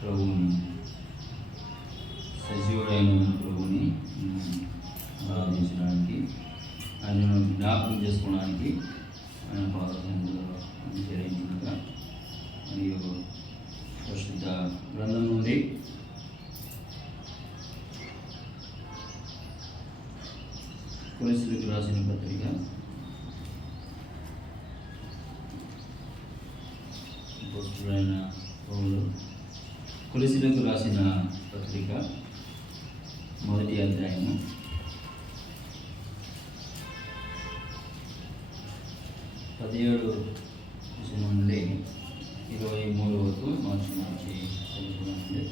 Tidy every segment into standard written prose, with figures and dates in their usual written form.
ప్రభువుని, సజీవుడైన ప్రభువుని ఆరాధించడానికి, ఆయనను జ్ఞాపకం చేసుకోవడానికి ఆయన పాదసన్నిధిలో చేరించుగా మరియు పరిశుద్ధ గ్రంథం నుండి కొలస్సీలకు రాసిన పత్రిక అపోస్తలుడైన పౌలు కొలస్సీలకు రాసిన పత్రిక 1వ అధ్యాయము 17 వచనం నుండి 23 వరకు మార్చి చదువుకున్నామండి.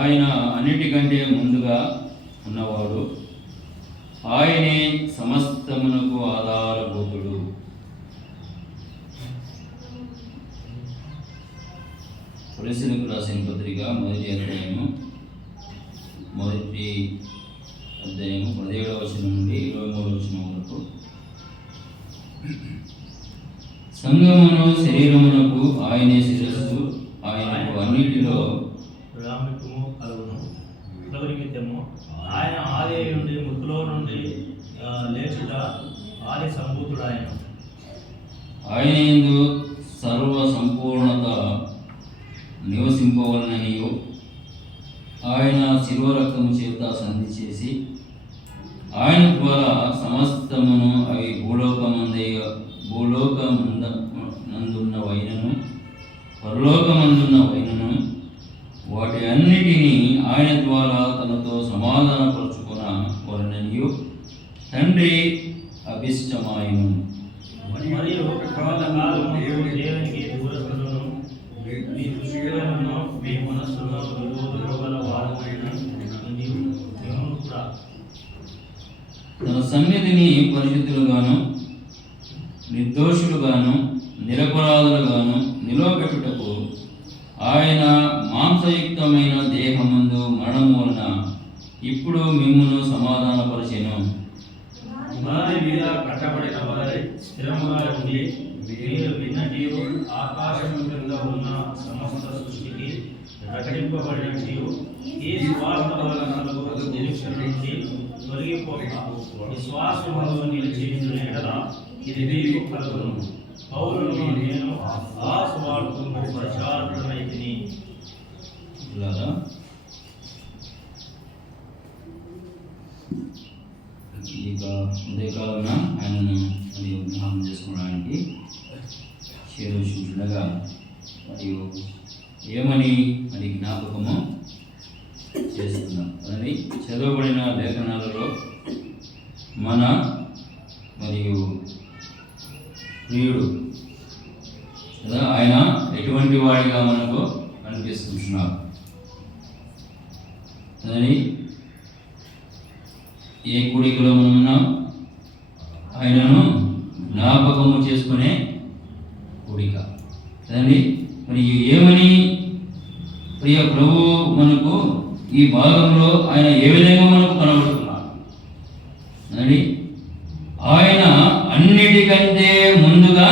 ఆయన అన్నిటికంటే ముందుగా ఉన్నవాడు, ఆయనే సమస్తమునకు ఆధారభూతుడు. కొలస్సీలకు రాసిన పత్రిక 1వ అధ్యాయము 17వ వచనం నుండి 23వ వచనం వరకు. సంగమును శరీరమునకు ఆయనే శిరస్సు, ఆయనకు అన్నిటిలో ప్రాముఖ్యము కలుగును. నిమిత్తము ఆయన ఆది నుండి మృతులో నుండి లేచుట ఆది సంభూతుడు. ఆయన యందు సర్వ సంపూర్ణత నివసింపవలననియు, ఆయన శిలువ రక్తము చేత సంధి చేసి ఆయన ద్వారా సమస్తమును అవి భూలోకమందున్న వైనను పరలోకమందున్న వైనను వాటి అన్నిటినీ ఆయన ద్వారా తనతో సమాధానపరుచుకున్న వలననియు తండ్రి అభిష్టమాయను. మరియు కొంతకాలము దేవునికి దూరస్తులను, మీ దృష్టిలను మీ మనస్సులో విరోధుల వారమైన తన సన్నిధిని పరిశుద్ధులుగాను నిర్దోషులుగాను నిరపరాధులుగాను నిలవబెట్టుటకు ఆయన మాంసయుక్తమైన దేహమందు మరణము వలన ఇప్పుడు మిమ్మును సమాధానపరిచెను. వారి మీద కట్టబడిన వారి స్థిరముగా ఉండి మీరు విన్నటియు ఆకాశం క్రింద ఉన్న సమస్త సృష్టికి ప్రకటింపబడినట్టు ఈ స్వార్థ వలన నిరీక్షణ నుండి తొలగిపోక విశ్వాసములో నిలిచి ఎడల ఇది మీకు కలుగును. పౌలును నేను ఆ స్వార్థము ప్రచారకుడనైతిని. ఇక ఉదయకాలన ఆయనను మరియు జ్ఞాపకం చేసుకోవడానికి చేరుచుండగా మరియు ఏమని మరి జ్ఞాపకము చేస్తున్నాం అని చదవబడిన లేఖనాలలో మన మరియు ప్రియుడు కదా ఆయన ఎటువంటి వాడిగా మనకు కనిపిస్తున్నారు. అని ఏ కూడికలో మనం ఉన్నాం, ఆయనను జ్ఞాపకము చేసుకునే కూడిక కదండి. మరి ఏమని ప్రియ ప్రభు మనకు ఈ భాగంలో ఆయన ఏ విధంగా మనకు కనబడుతున్నారు అని, ఆయన అన్నిటికంటే ముందుగా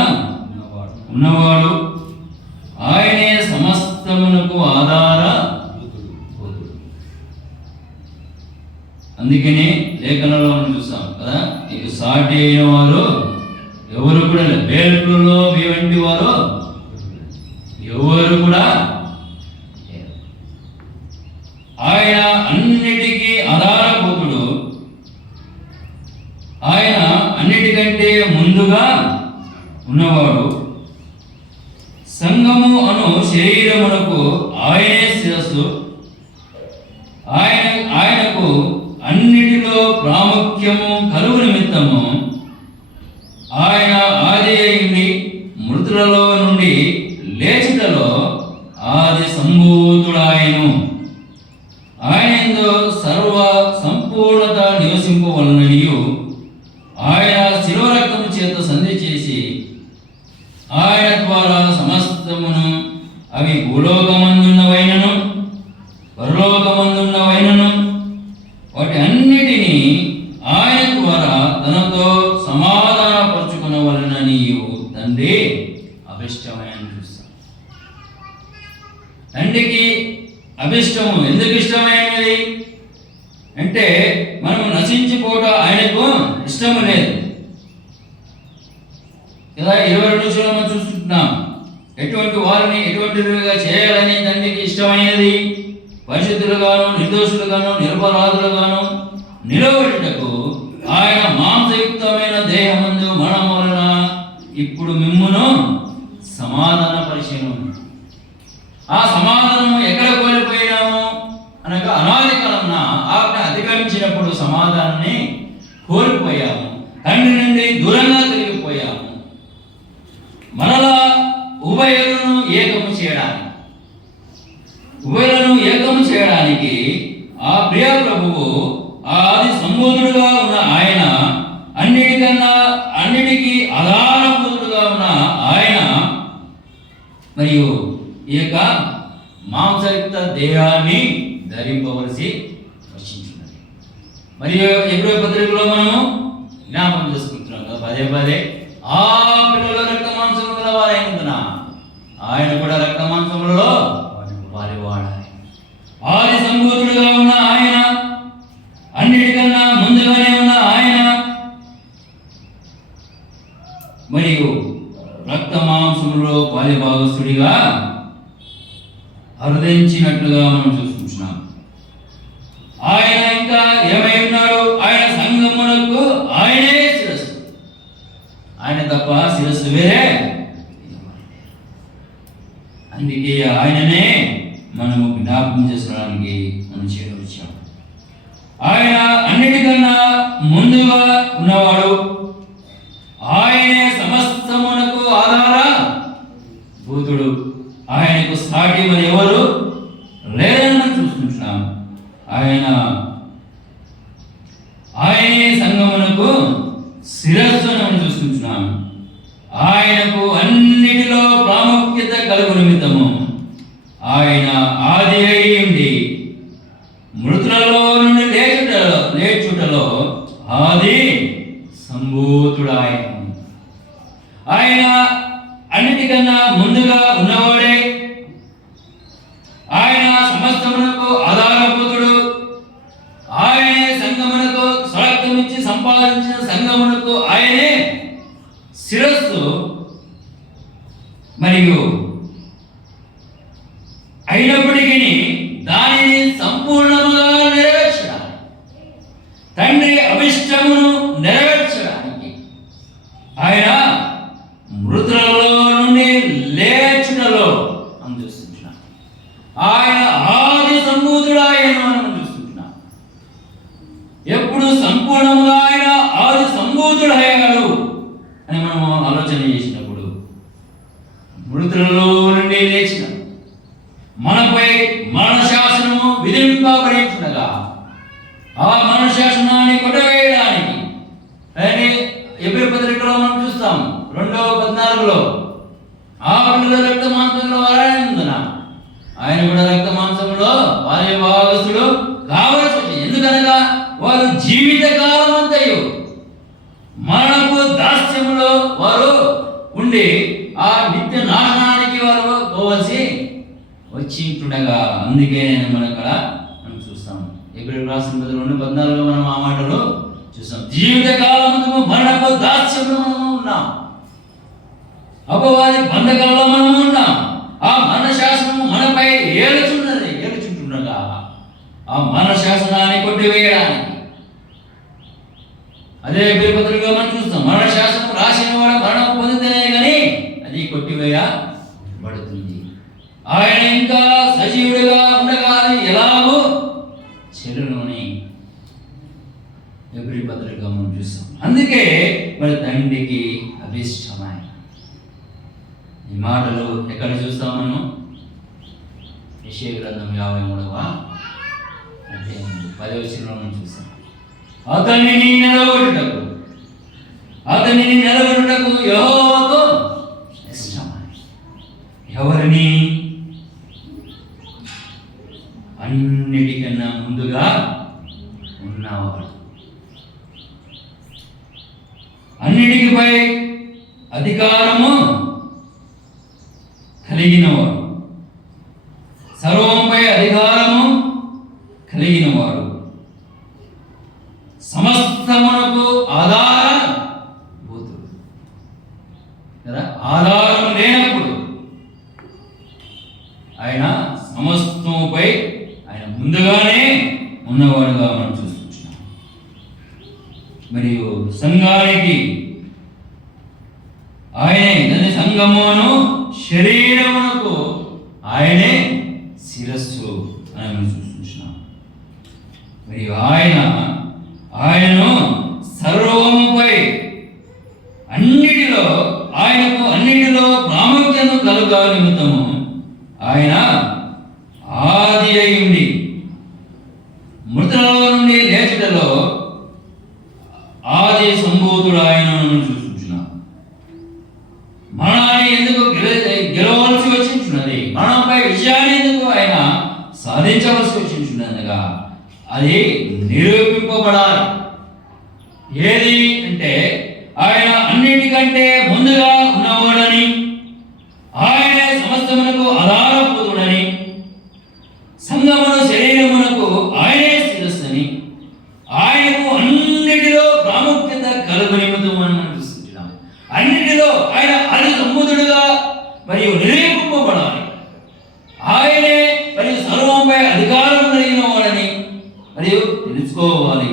ఉన్నవాడు, ఆయనే సమస్తమునకు ఆధారభూతుడు. అందుకనే లేఖనంలో మనం చూస్తాం కదా, నీకు సాటి అయిన వారు ఎవరు కూడా లేదు, వేలుపులలో మీ వంటి వారు ఎవరు కూడా. ఆయన అన్నిటికీ ఆధారభూతుడు, ఆయన అన్నిటికంటే ముందుగా ఉన్నవాడు. సంఘము అను శరీరమునకు ఆయనే శిరస్సు, ఆయనకు అన్నిటిలో ప్రాముఖ్యము కలుగు నిమిత్తము ఆయన ఆది అయింది మృతులలో నుండి లేచుటలో ఆది సంభూతుడాయను. ఆయనందు సర్వ సంపూర్ణత నివసింపవలననియు, ఆయన శిలువ రక్తము చేత సంధి చేసి ఆయన ద్వారా సమస్తమును అవి భూలోకమందున్నవైనను పరలోకమందున్నవైనను వాటి అన్నిటినీ ఆయన ద్వారా తనతో సమాధానపరుచుకునవలననియు తండ్రి అభిష్టమైన చూస్తాం. తండ్రికి అభిష్టము. ఎందుకు ఇష్టమైనది అంటే మనము నశించిపోవడం ఆయనకు ఇష్టము లేదు. ఇలా 22 రోజులు మనం చూస్తున్నాం. ఎటువంటి వారిని ఎటువంటిగా చేయాలని తండ్రికి ఇష్టమైనది, పరిశుద్ధులుగాను నిర్దోషులుగాను నిరపరాధులుగాను నిలబడుటకు ఆయన మాంసయుక్తమైన దేహమందు మరణం వలన ఇప్పుడు మిమ్మును సమాధాన పరిచయం. ఆ సమాధానము ఎక్కడ కోల్పోయినాము అనగా అనాది కాలమున ఆజ్ఞ అధిగమించినప్పుడు సమాధానాన్ని కోల్పోయాము. తండ్రి నుండి దూరంగా తిరిగిపోయాము. మరలా ఉభయులను ఏకము చేయడానికి ఆ ప్రియ ప్రభువు ఆది సంబోధుడుగా ఉన్న ఆయన, అన్నిటికీ ఆధారభూతుడుగా ఉన్న ఆయన మరియు ఈ యొక్క మాంసయుక్త దేహాన్ని ధరింపవలసి వచ్చించున్నది. మరియు ఎప్పుడో పత్రికలో మనము జ్ఞాపకం చేసుకుంటున్నాం కదా, పదే పదే ఆ పిల్లల రక్త మాంసముల వారైనందున ఆయన కూడా రక్త మాంసములలో వారివాడాలి. ఆది సంబోధుడుగా ఉన్న ఆయన, అన్నిటికన్నా ముందుగానే ఉన్న ఆయన మరియు రక్త మాంసములో పాలిభాగస్తుడిగా అర్థించినట్లుగా మనం చూస్తున్నాం. ఆయన ఇంకా ఏమై ఉన్నాడు? ఆయన సంగమునకు ఆయనే శిరస్సు. ఆయన తప్ప శిరస్సు వేరే. అందుకే ఆయననే మనము జ్ఞాపకం చేసుకోవడానికి మనం చేరవచ్చాము. ఆయన అన్నిటికన్నా ముందుగా ఉన్నవాడు. ఆయనే సమస్తమునకు ఆధారభూతుడు. ఆయనకు సాటి మరి ఎవరు లేరని మనం చూస్తున్నాం. ఆయనే సంగమునకు శిరస్సు అని మనం చూస్తున్నాం. ఆయనకు అన్నిటిలో ప్రాముఖ్యత కలుగు నిమిత్తము ఆయన ఆది అయి ఉండి మృతులలో నుండి లేచుటలో ఆది సంభూతుడాయన. ఆయన అన్నిటికన్నా ముందుగా ఉన్నవాడే. ఆయన సమస్తమునకు ఆధారభూతుడు. ఆయనే సంఘమునకు స్వార్థమిచ్చి సంపాదించిన సంఘమునకు ఆయనే శిరస్సు. మరియు అయినప్పటికీ దానిని సంపూర్ణముగా నెరవేర్చడానికి, తండ్రి అభిష్టమును నెరవేర్చడానికి ఆయన మృతులలో నుండి లేచుటలో మనం చూస్తున్నాం. ఆయన ఆది సంబూతుడు ఆయన మనం చూస్తున్నాం. ఎప్పుడు సంపూర్ణముగా ఆయన ఆది సంబూతుడు అయ్యాడు అని మనం ఆలోచన చేసినప్పుడు, మృతులలో నుండి లేచిన మనపై మరణ శాసనము విధింపబడించుండగా ఆ మరణ శాసనాన్ని కొట్టవేయడానికి ఎబ్రీ పత్రికలో మనం చూస్తాం 2:14 ఆ పిల్లల రక్త మాంసంలో వారైనందున ఆయన కూడా రక్త మాంసంలో వారి భాగస్థుడు కావలసి వచ్చింది. ఎందుకనగా వారు జీవిత కాలం అంతయు మరణపు దాస్యములో వారు ఉండి ఆ నిత్య నాశనానికి వారు పోవలసి వచ్చింటుండగా, అందుకే మనం ఇక్కడ మనం చూస్తాం. ఎబ్రీ రాసిన 2:14 మనం ఆ మాటలో చూస్తాం. జీవిత కాలం మరణపు దాస్యంలో మనం ఉన్నాం. అపవాది బంధకాలలో మనం ఉన్నాం. ఆ మరణ శాసనము మనపై ఏలుచుంటుండగా ఆ మరణ శాసనాన్ని కొట్టివేయడానికి, అదే పత్రికలో మనం చూస్తాం. మరణ శాసనం రాసిన వాడు మరణం పొందితేనే కానీ అది కొట్టివేయబడుతుంది. ఆయన ఇంకా సజీవుడిగా ఉండగా ఎలాగో చెడులోని ఎబ్రీ పత్రిక మనం చూస్తాం. అందుకే మరి తండ్రికి అభిష్టమైన ఈ మాటలు ఎక్కడ చూస్తాం మనం? యెషయా గ్రంథం 53వ అధ్యాయం 10వ వచనంలో మనం చూస్తాం. అతనిని నిలబెట్టుటకు యెహోవాకు ఇష్టమైన. ఎవరిని? అన్నిటికన్నా ముందుగా ఉన్నవాడు, అన్నిటికిపై అధికారము కలిగినవాడు, సర్వంపై అధికారము కలిగిన వాడు, సమస్తమునకు ఆధారభూతుడు కదా. ఆధారం లేనప్పుడు ఆయన సమస్తముపై ఆయన ముందుగానే ఉన్నవాడుగా మనం చూస్తున్నాం. మరియు సంఘానికి ఆయనే, దాని సంఘమును శరీరమునకు ఆయనే శిరస్సు అని మనం చూస్తున్నాం. మరియు ఆయనను సర్వముపై అన్నిటిలో ప్రాముఖ్యత కలుగా నిమిత్తము ఆయన ఆది అయ్యుండి మృతులలో నుండి లేచుటలో ఆది సంభూతుడు ఆయనను చూస్తున్నాం. మరణాన్ని ఎందుకు గెలవలసి వచ్చించున్నది, మరణంపై విజయాన్ని ఎందుకు ఆయన సాధించవలసి వచ్చించున్నదిగా అది నిరూపింపబడాలి. ఏది అంటే ఆయన అన్నిటికంటే ముందుగా ఉన్నవాడని, ఆయనే సమస్తమునకు ఆధారభూతుడని, సంఘమును శరీరమునకు ఆయనే శిరస్సని, ఆయనకు అన్నిటిలో ప్రాముఖ్యత కలుగు నిమిత్తం మనం చూస్తున్నాం. అన్నిటిలో ఆయన అది సంబుధుడుగా మరియు నిరూపింపబడాలి. ఆయనే మరియు సర్వంపై అధికారం కలిగిన వాడని మరియు తెలుసుకోవాలి.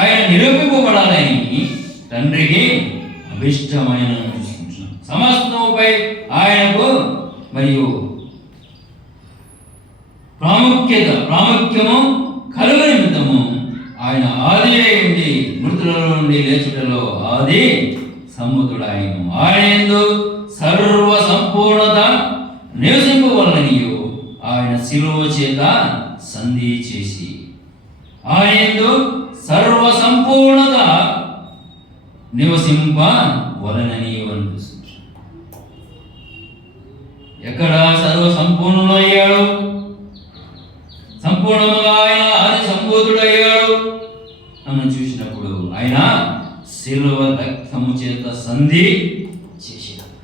ఆయన నిరూపింపబడాలని తండ్రికి అభిష్టమైన సమస్తముపై ఆయనకు మరియు ప్రాముఖ్యము కలుగు నిమిత్తము ఆయన ఆది అయ్యుండి మృతులలో నుండి లేచుటలో ఆది సంభూతుడు ఆయన. ఆయన యందు సర్వ సంపూర్ణత నివసింపవలననియు ఆయన శిలువ చేత సంధి చేసి ఆయన యందు సర్వ సంపూర్ణత నివసింపవలననియు అనిపిస్తుంది. ఎక్కడ సర్వ సంపూర్ణుడు అయ్యాడు, సంపూర్ణముగా ఆయన ఆది సంభూతుడు అయ్యాడు మనం చూసినప్పుడు ఆయన శిలువ రక్తము చేత సంధి చేసినప్పుడు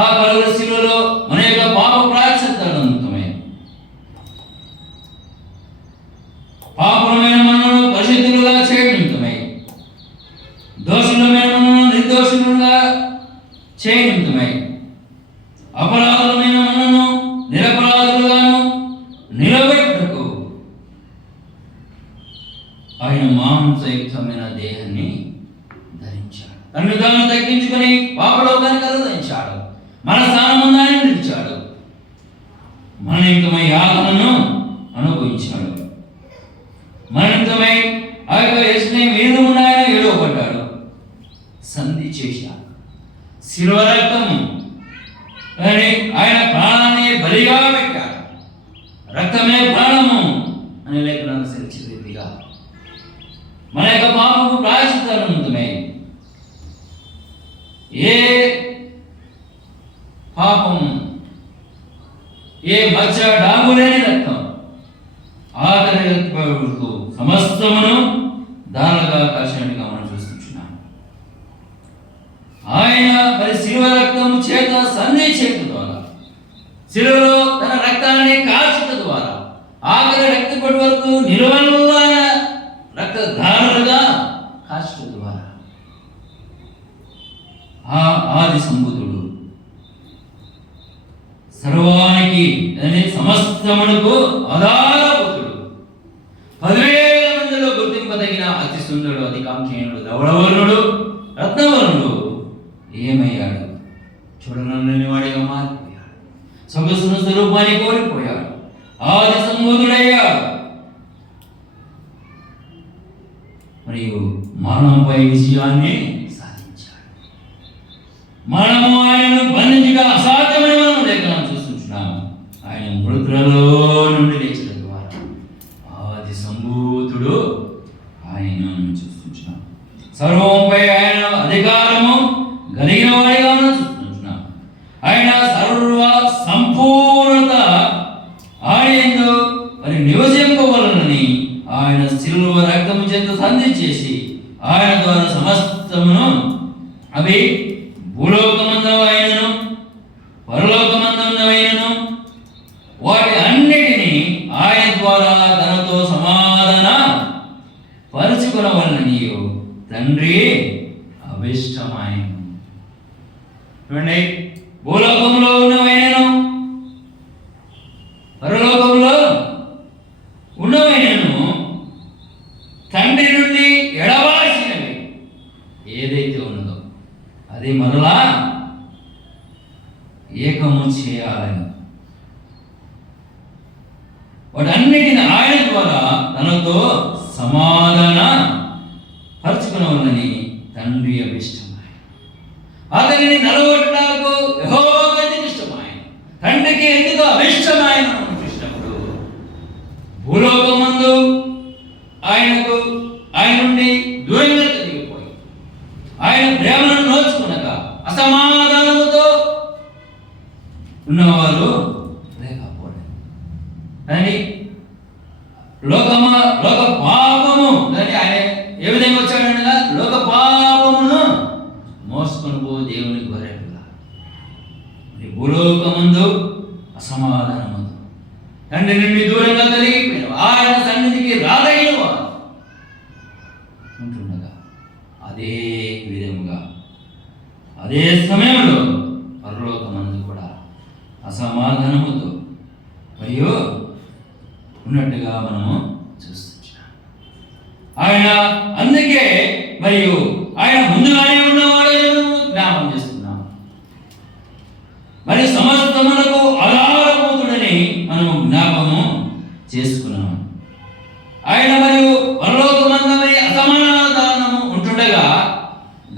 ఆ కలువరి శిలువలో మన యొక్క పాప ప్రాయశ్చిత్తమై పాపమైన మనను పరిశుద్ధులుగా చేయనిమిత్తమై, దోషులమైన మనను నిర్దోషులుగా చేయనిమిత్తమై, అపరాధులమైన మనను నిరపరాధులుగాను నిలబెట్టుటకు ఆయన మాంసయుక్తమైన దేహాన్ని ధరించాడు. తనను తాను తగ్గించుకొని పాపలోకానికి అనుదరించాడు. మన స్థానముందు ఆయన నిలిచాడు. మన నిమిత్తమై యాతనను అనుభవించాడు. మన నిమిత్తమై ఆ యొక్క యేసుని మీద ఉన్న ఆయన ఏడవబడ్డాడు, సంధి చేశాడు. శిలువ రక్తము అని ఆయన ప్రాణాన్ని బలిగా పెట్టాడు. రక్తమే ప్రాణము అని లేఖనాన్ని సెలక్ష రీతిగా మన యొక్క పాపము ప్రాయశ్చిత్తమై ఏ పాపము ఏ మచ్చ డాగులేని రక్తం ఆఖరి వరకు సమస్తమును దారులుగా కాల్చినట్టుగా మనం చూస్తున్నాం. ఆయన మరి శిలువ రక్తము చేత సంధి చేయడం ద్వారా, శిలువలో తన రక్తాన్ని కాల్చడం ద్వారా ఆఖరి రక్తపడి వరకు నిలువైన రక్తధారులుగా కాల్చడం ద్వారా ఆది సంభూతుడు సర్వానికి సమస్తమునకు ఆధారభూతుడు, 10,000 మందిలో గుర్తింపదగిన అతి సుందరుడు, అతి కాంక్షణీయుడు, ధవళవర్ణుడు, రత్నవర్ణుడు ఏమయ్యాడు? చూడనని వాడిగా మారిపోయాడు. సొగసును స్వరూపాన్ని కోల్పోయాడు. ఆది సంభూతుడయ్యాడు. మరియు మరణంపై విజయాన్ని సాధించాడు. మనము ఆయనను బంధించుట అసాధ్యమని మనం లేఖనం చూస్తున్నాము. ఆయన మృతులలో నుండి లేచిన ద్వారా ఆది సంభూతుడు ఆయనను చూస్తున్నాం. సర్వంపై ఆయన అధికారము కలిగిన వాడిగా మనం చూస్తున్నాం. ఆయన సర్వ సంపూర్ణత ఆయన మరి నివసింపవలనని ఆయన శిలువ రక్తము చేత సంధి చేసి ఆయన ద్వారా సమస్తమును అవి భూలోకమందమైనను పరలోకమందమైనను చూడండి, భూలోకంలో ఉన్నవైనను పరలోకంలో ఉన్నవైనను తండ్రి నుండి ఎడవాల్సినవి ఏదైతే ఉన్నదో అది మరలా ఏకము చేయాలని, వాటన్నిటిని ఆయన ద్వారా తనతో సమాధాన పరుచుకునవలని తండ్రి అభిష్టమాయ. అతనిని నలగొట్టడానికి యెహోవాకి ఇష్టమాయ. తండ్రికి ఎందుకు అభిష్టమాయన చూసినప్పుడు భూలోకమందు ఆయన నుండి దూరంగా తిరిగిపోయి ఆయన ప్రేమను నోచుకునగా అసమాధానముతో ఉన్నవారు లేకపోవడం అని లోక పాపము అని ఆయన ఏ విధంగా వచ్చాడనగా లోక పాపమును మోసుకొని పో దేవుని గొర్రెలుగా. భూలోకమందు అసమాధానమందు తండ్రి నుండి దూరంగా కలిగిపోయిన ఆయన సన్నిధికి రాదైన వారు ఉంటుండగా అదే విధముగా అదే సమయంలో పరలోకమందు కూడా అసమాధానముతో మరియు ఉన్నట్టుగా మనము చూస్తున్నాం. ఆయన అందుకే మరియు ఆయన ముందుగానే ఉన్నవాడు జ్ఞాపకం చేస్తున్నాం. మరి సమస్తమునకు ఆధారభూతుడని మనము జ్ఞాపకము చేసుకున్నాము. ఆయన మరియు పరలోకమందమై అసమాధానము ఉంటుండగా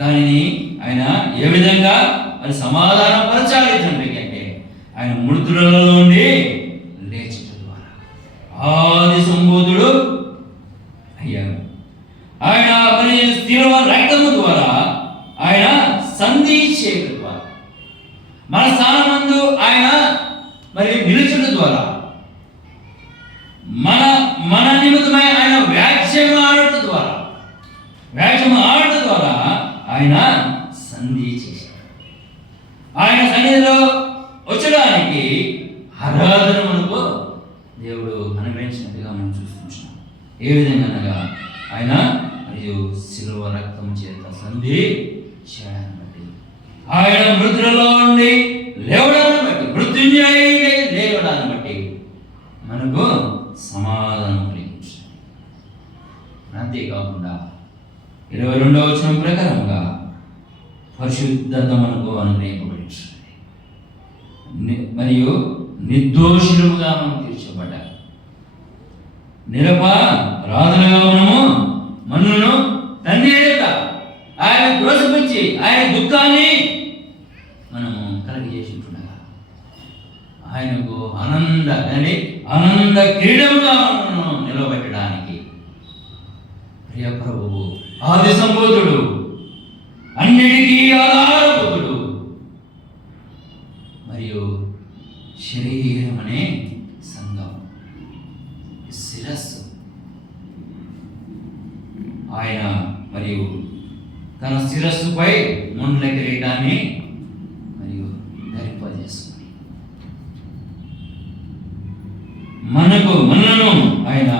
దానిని ఆయన ఏ విధంగా మరి సమాధానం పరచాలి తండ్రికి అంటే ఆయన మృతులలో నుండి లేచుట ద్వారా ఆది సంబోధుడు అయ్యాడు. ఆయన మరి శిలువ రక్తము ద్వారా ఆయన సంధి చేయడం ద్వారా మన స్థానమందు ఆయన మరి నిలుచుట ద్వారా మన నిమిత్తమై ఆయన వ్యాజ్యం ఆడటం ద్వారా ఆయన సంధి చేశాడు. ఆయన సన్నిధిలో వచ్చడానికి ఆరాధన మనకు దేవుడు అనుమతించినట్టుగా మనం చూస్తున్నాం. ఏ విధంగా అనగా ఆయన మరియు శిలువ రక్తం చేత సంధి చేయడాన్ని బట్టి ఆయన మృతులలో నుండి లేవడాన్ని బట్టి మృత్యుంజయుడై లేవడాన్ని బట్టి మనకు సమాధానం కలిగించాడు. అంతేకాకుండా 22వ వచనం ప్రకారంగా పరిశుద్ధత మనకు అనుగ్రహింపబడింది మరియు నిర్దోషులుగా మనం తీర్చబడ్డారు. నిరపరాధులుగా మనను తండ్రి ఆయన ప్రోత్సహించి ఆయన దుఃఖాన్ని మనము కలిగజేసి ఉంటుండగా ఆయనకు ఆనంద క్రీడముగా మనను నిలబెట్టడానికి ప్రియ ప్రభువు ఆది సంబోధుడు అన్నిటికీ ఆధారభూతుడు మరియు శరీరం అనే సంఘం శిరస్సు ఆయన మరియు తన శిరస్సుపై ముండ్ల కిరీటాన్ని మరియు ధరింపజేసుకుని మనను ఆయన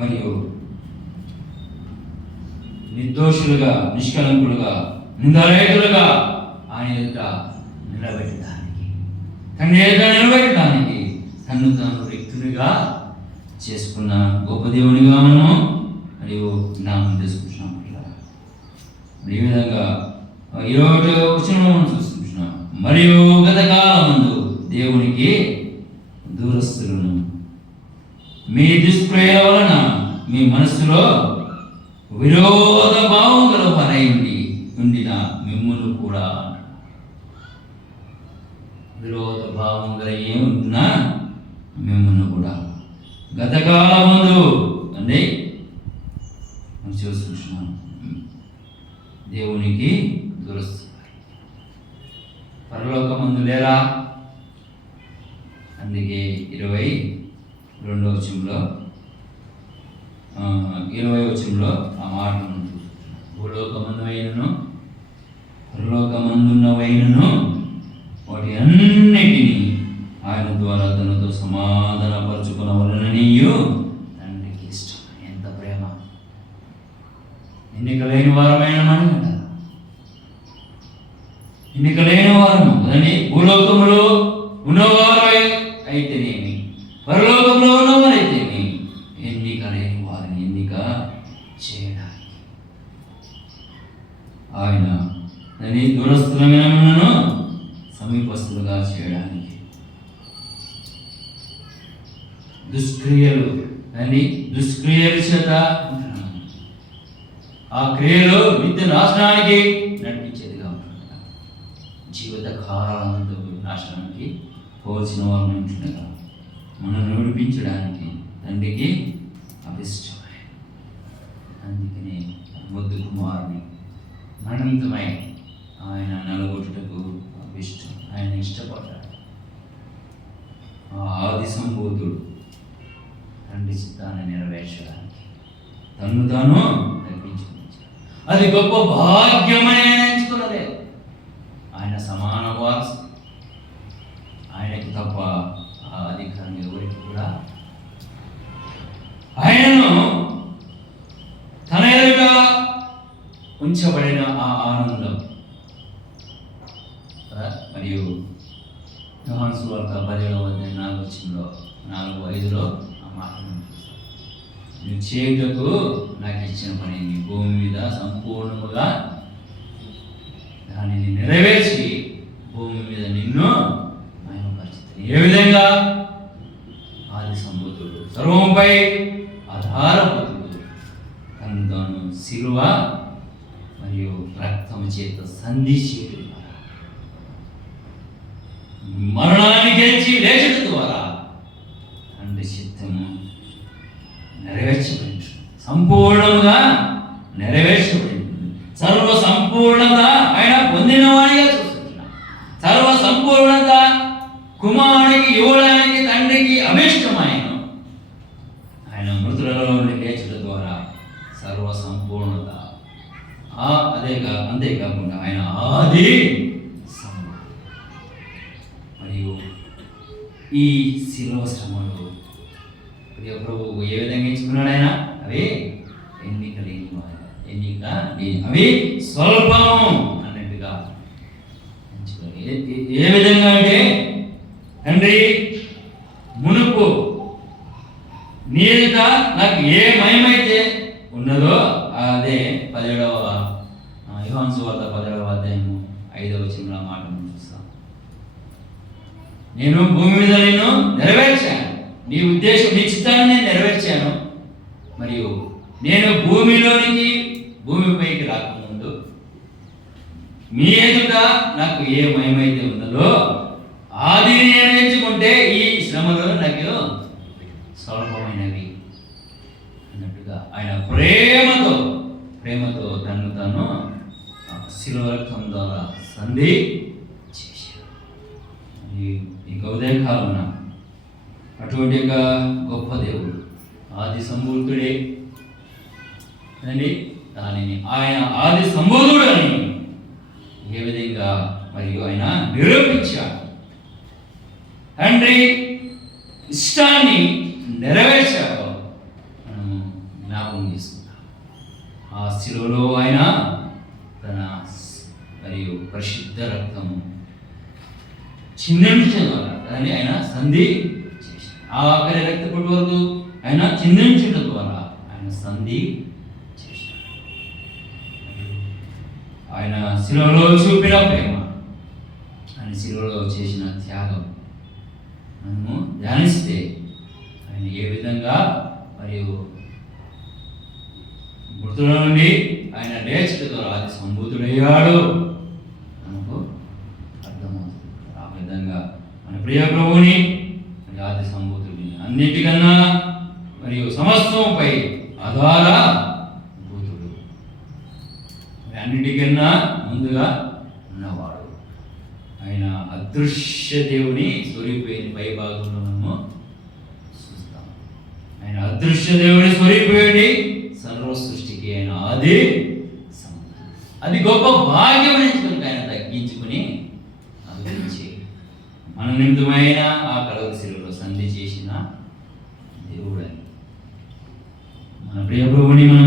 మరియు నిర్దోషులుగా నిష్కలంకులుగా నిందరహితులుగా ఆయన ఎదుట నిలబెట్టడానికి తండ్రి ఎదుట నిలబెట్టడానికి తను తాను వ్యక్తులుగా చేసుకున్న గొప్ప దేవునిగా మనము మరియు జ్ఞాపకం చేసుకుంటున్నాం. ఈ విధంగా 21వ వచనంలో మనం చూస్తున్నాం. మరియు గత కాలమందు దేవునికి దూరస్తులను మీ దుష్క్రియల వలన మీ మనస్సులో విరోధ భావం గల పనై ఉండిన మిమ్మును కూడా విరోధ భావం గల ఏమున్నా మిమ్మును కూడా గతకాలమందు అంటే మనం చూస్తున్నాం దేవునికి దురస్తున్నారు. పరలోకమందు లేరా? అందుకే 22వ వచనంలో 20వ వచనంలో ఆ మాటను చూస్తున్నాం. భూలోకమందువైనను పరలోకమందున్నవైనను వాటి అన్నిటినీ ఆయన ద్వారా తనతో సమాధానపరచుకునవలననియు తండ్రికి ఇష్టం. ఎంత ప్రేమ! ఎన్నికలేని వారమైన మనం ఎన్నికలేని వారము సమీపస్తులుగా చేయడానికి. దుష్క్రియలు అని దుష్క్రియల చేత ఆ క్రియలు నిత్య నాశనానికి నడిపించేదిగా ఉంటుండగా, జీవిత కాలంతో నాశనానికి పోల్చిన వాళ్ళు ఉంటుండగా మనం నడిపించడానికి తండ్రికి అభిష్టమై, అందుకని మొద్దు కుమారుని అనంతమై ఆయన నలగొట్టుటకు అభిష్టం. ఆయన ఇష్టపడ్డాడు. ఆ ఆది సంబోధుడు తండ్రి చిత్తాన్ని నెరవేర్చడానికి తను తాను తగ్గించుకుని, అది గొప్ప భాగ్యమని ఆయన ఎంచుకోలేదు. ఆయన సమాన వారసు, ఆయనకి తప్ప ఆ అధికారం ఎవరికి కూడా. ఆయనను తన ఎదుట ఉంచబడిన ఆ ఆనందం మరియు యోహాను సువార్త 10:4 4:5 ఆ మాటను చూస్తాం. నువ్వు చేయుటకు నాకు ఇచ్చిన పని నీ భూమి మీద సంపూర్ణముగా దానిని నెరవేర్చి భూమి మీద నిన్ను మహిమపరుచుతాను. ఏ విధంగా? ఆది సంబోధుడు, సర్వంపై ఆధారపడుతూ తను తాను శిలువ మరియు రక్తము చేత సంధి చేయడం ద్వారా, మరణాన్ని గెలిచి లేచడం ద్వారా తండ్రి చిత్తము నెరవేర్చబడింది, సంపూర్ణంగా నెరవేర్చబడింది. సర్వ సంపూర్ణత ఆయన పొందిన వాడిగా చూస్తున్నాడు. సర్వ సంపూర్ణత కుమారుడికి ఇవ్వడానికి తండ్రికి అభిష్టమైన ఆయన మృతులలో నుండి లేచడం ద్వారా సర్వ సంపూర్ణత. అంతేకాకుండా ఆయన ఆది సంభూతుడు. మరియు ఈ శిలువ శ్రమలు ప్రియ ప్రభువు ఏ విధంగా ఎంచుకున్నాడు ఆయన? అవి ఎన్నిక అవి స్వల్పము అన్నట్టుగా ఎంచుకోవాలి. ఏ విధంగా అంటే, తండ్రి మునుపు నీ ఎదుట నాకు ఏ మహిమైతే ఉన్నదో అదే 17వ యోహాను సువార్త 10:5 మాట చూస్తాం. నేను భూమి మీద నేను నెరవేర్చాను, నీ ఉద్దేశం నీ చిత్తాన్ని నేను నెరవేర్చాను. మరియు నేను భూమిపైకి రాకముందు మీ ఎదుట నాకు ఏ మహిమైతే ఉన్నదో అది నేను ఎంచుకుంటే ఈ శ్రమలు నాకు స్వల్పమైనవి అన్నట్టుగా ఆయన ప్రేమతో తను తాను శిలువ రక్తం ద్వారా సంధి చేశాడు. ఈ ఉదయకాలమున అటువంటి ఒక గొప్ప దేవుడు, ఆది సంబూతుడే అండి, దానిని ఆయన ఆది సంబోధుడు అని ఏ విధంగా మరియు ఆయన నిరూపించాడు. తండ్రి ఇష్టాన్ని నెరవేర్చాడు మనము జ్ఞాపకం చేసుకుంటాం. ఆ శిలువలో ఆయన తన మరియు పరిశుద్ధ రక్తము చిందించడం ద్వారా దాన్ని ఆయన సంధి చేశాడు. ఆ ఆఖరి రక్త పొట్టు వరకు ఆయన చిందించడం ద్వారా ఆయన సంధి చేశాడు. ఆయన శిలువలో చూపిన ప్రేమ, ఆయన శిలువలో చేసిన త్యాగం మనము ధ్యానిస్తే ఆయన ఏ విధంగా మరియు మృతుల నుండి ఆయన లేచడం ద్వారా ఆది సంబూతుడయ్యాడు మనకు అర్థమవుతుంది. ఆ విధంగా మన ప్రియ ప్రభువుని ఆది సంబూతుడిని అన్నిటికన్నా మరియు సమస్తంపై ఆధారభూతుడు, అన్నిటికన్నా ముందుగా ఉన్నవాడు. ఆయన అదృశ్య దేవుని స్వరూపేని పై భాగంలో మనము చూస్తాం. ఆయన అదృశ్య దేవుని స్వరూపేని సర్వ సృష్టికి ఆయన ఆది సంబూతుడు. అది గొప్ప భాగ్యం ఎంచుకుని ఆయన తగ్గించుకుని అభివృద్ధి మన నిమిత్తమైన ఆ కలువరి శిలువలో సంధి చేసిన దేవుడు. మన ప్రియ ప్రభువుని మనం